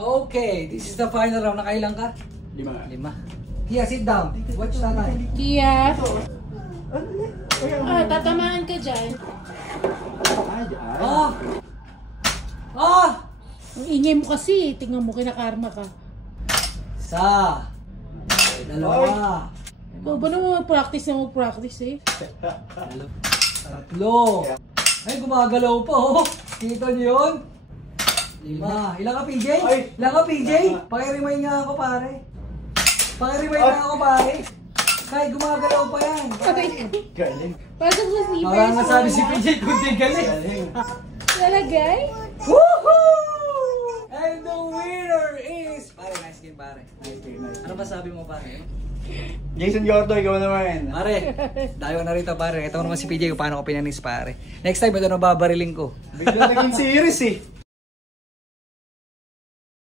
Okay, this is the final round. Nakailang ka? 5. Kia, sit down. Watch tatay. Kia. Tatamaan ka dyan. Ang ingay mo kasi. Tingnan mo, kinakarma ka. 1, 2. Ba naman mag-practice na mag-practice eh. 3. Ay, gumagalaw pa oh. Kita niyo yun? 5. Ilang ka, PJ? Ilang ka, PJ? Paki-remind nga ako, pare. Paki-remind nga ako, pare. Kahit gumagalaw pa yan. Galing. Pasok sa sleepers. Parang nasabi si PJ kundi galing. Talagay? Woohoo! And the winner is... Pare, nice game, pare. Ano ba sabi mo, pare? Jason Gordo, ikaw naman. Pare, dayo na rito, pare. Ito naman si PJ kung paano ko pinanis, pare. Next time, ito na babariling ko. Bigla naging series eh.